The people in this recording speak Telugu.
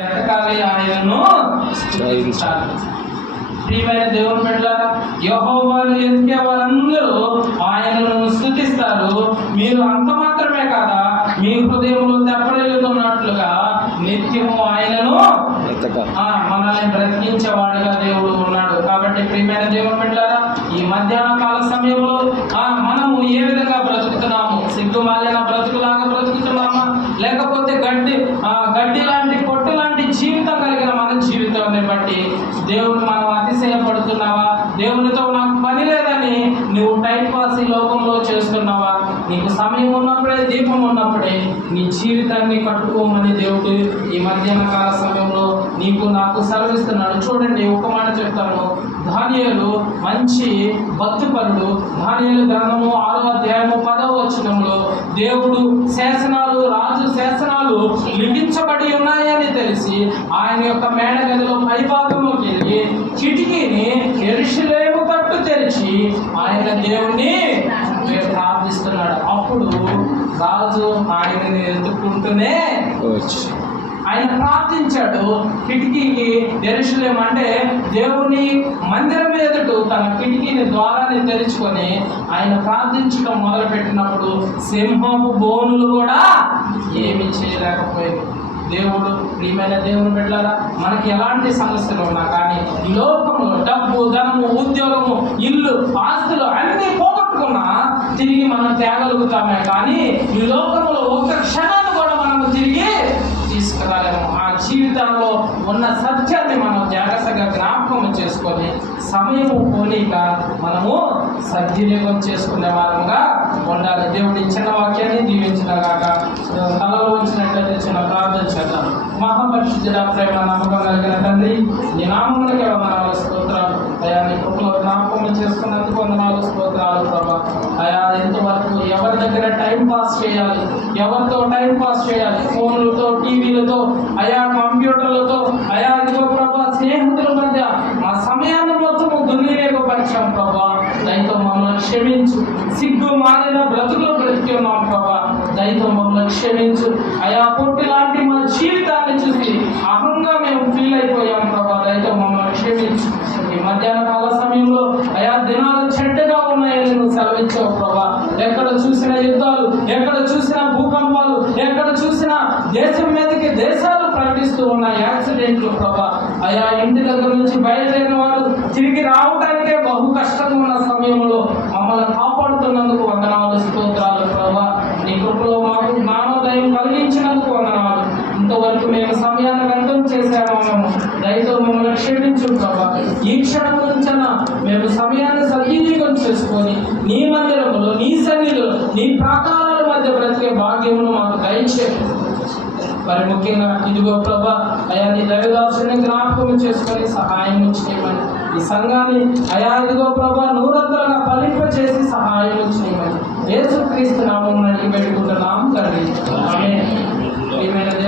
వెతకాలి, ఆయనను స్తుతించాలి. ప్రియమైన దేవుని బిడ్డలారా, యెహోవాను ఎతికే వారందరూ ఆయనను స్తుతిస్తారు. మీరు అంత మాత్రమే కాదా, మీ హృదయంలో తెప్పరిల్లుతున్నట్లుగా నిత్యము ఆయనను మనల్ని బ్రతికించేవాడిగా దేవుడు ఉన్నాడు. కాబట్టి ప్రియమైన దేవుని బిడ్డలారా, ఈ మధ్యాహ్న కాల సమయంలో మనము ఏ విధంగా బ్రతుకుతున్నాము? సిగ్గుమాలిన బ్రతుకులాగా బ్రతుకుతున్నామా, లేకపోతే గడ్డి లాంటి పొట్టు లాంటి జీవితం కలిగిన మన జీవితాన్ని బట్టి దేవుడు మనం అతిశయపడుతున్నావా? దేవునితో నాకు పని లేదని నువ్వు టైం పాస్ ఈ లోకంలో చేస్తున్నావా? నీకు సమయం ఉన్నప్పుడే, దీపం ఉన్నప్పుడే నీ జీవితాన్ని కట్టుకోమని దేవుడు ఈ మధ్యాహ్న కాల సమయంలో నీకు నాకు సెలవిస్తున్నాడు. చూడండి, ఒక మాట చెప్తాను. దానియేలు మంచి భక్తిపరుడు. దానియేలు గ్రంథము 6వ అధ్యాయము 10వ వచనంలో దేవుడు శాసనాలు, రాజు శాసనాలు లిఖించబడి ఉన్నాయని తెలిసి ఆయన యొక్క మేడగదిలో పైభాగంలోకి వెళ్ళి కిటికీని యెరూషలేము తట్టు తెరిచి ఆయన దేవుణ్ణి ప్రార్థిస్తున్నాడు. అప్పుడు రాజు ఆయనని ఎత్తుకుంటూనే ఆయన ప్రార్థించాడు. కిటికీకి యెరూషలేము అంటే దేవుని మందిరం ఎదుట తన కిటికీని ద్వారాన్ని తెరుచుకొని ఆయన ప్రార్థించడం మొదలుపెట్టినప్పుడు సింహపు బోనులు కూడా ఏమీ చేయలేకపోయింది. దేవుడు, ప్రియమైన దేవుని బిడ్డలారా, మనకి ఎలాంటి సమస్యలు ఉన్నా కానీ ఈ లోకంలో డబ్బు, ధనము, ఉద్యోగము, ఇల్లు, ఆస్తులు అన్నీ పోగొట్టుకున్నా తిరిగి మనం తేగలుగుతామే. కానీ ఈ లోకంలో ఒక్క క్షణాన్ని కూడా మనము తిరిగి తీసుకురాలేము. ఆ జీవితంలో ఉన్న సత్యాన్ని మనం జాగ్రత్తగా జ్ఞాపకం చేసుకొని సమయము పోనీక మనము సద్వినియోగం చేసుకునే వారముగా ఉండాలి. దేవుడి చిన్న వాక్యాన్ని దీవించినగాక. తలలో వచ్చినట్లయితే చిన్న ప్రార్థన చేద్దాం. మహాపరిశుద్ధుడా, ప్రేమ నమ్మకం కలిగిన తండ్రి, నీ నామమునకే వందనాలు, స్తోత్రాలు అయా. నీ కృపలో జ్ఞాపకం చేసుకున్నందుకు వందనాలు, స్తోత్రాలు ప్రభా. అయా, ఎంతవరకు ఎవరి దగ్గర టైం పాస్ చేయాలి, ఎవరితో టైం పాస్ చేయాలి? ఫోన్లతో, టీవీలతో, అయా కంప్యూటర్లతో, అయా ఇదిగో ప్రభా స్నేహితుల మధ్య మా సమయాన్ని మొత్తము దుర్వినియోగపరిచాం ప్రభా. దయతో మమ్మల్ని క్షమించు. సిగ్గు మారిన బ్రతుకులో బ్రతికున్నాం ప్రభా. దయతో మమ్మల్ని క్షమించు. అయా పొట్టి లాంటి మా జీవితాన్ని చూసి అహంగా మేము ఫీల్ అయిపోయాం ప్రభా. దయతో మమ్మల్ని క్షమించు. ఈ మధ్యాహ్న కాల సమయంలో అయా దినాలు చెడ్డగా ఉన్నాయని నువ్వు సెలవిచ్చావు ప్రభా. ఎక్కడ చూసిన యుద్ధాలు, ఎక్కడ చూసిన భూకంపాలు, ఎక్కడ చూసిన దేశం మీదకి దేశాలు ప్రకటిస్తూ ఉన్న యాక్సిడెంట్లు ప్రభా. అయా ఇంటి దగ్గర నుంచి బయలుదేరిన వారు తిరిగి రావడానికే బహు కష్టంగా ఉన్న సమయంలో మమ్మల్ని కాపాడుతున్నందుకు వందనాలు, స్తోత్రాలు ప్రభా. నీ కృపలో మాకు జ్ఞానోదయం కలిగించినందుకు వందనాలు. ఇంతవరకు మేము సమయాన్ని వ్యర్థం చేశాము. దయతో మమ్మల్ని క్షమించు ప్రభా. ఈ క్షణం నుంచైనా మేము సమయాన్ని సద్వినియోగం చేసుకొని నీ మందిరములో, నీ సన్నిధిలో, నీ ప్రాకారాల మధ్య బ్రతికే భాగ్యమును మాకు దయచేయండి. మరి ముఖ్యంగా ఇదిగో ప్రభా, అయా నీ దైవదాసుని జ్ఞాపకం చేసుకొని సహాయం చేయమని, ఈ సంఘాన్ని అయా ఇదిగో ప్రభా నూరంతలుగా ఫలింప చేసి సహాయం చేయమని యేసుక్రీస్తు నామమున అడిగి పెట్టుకుంటున్నాం తండ్రి. ఆమేన్.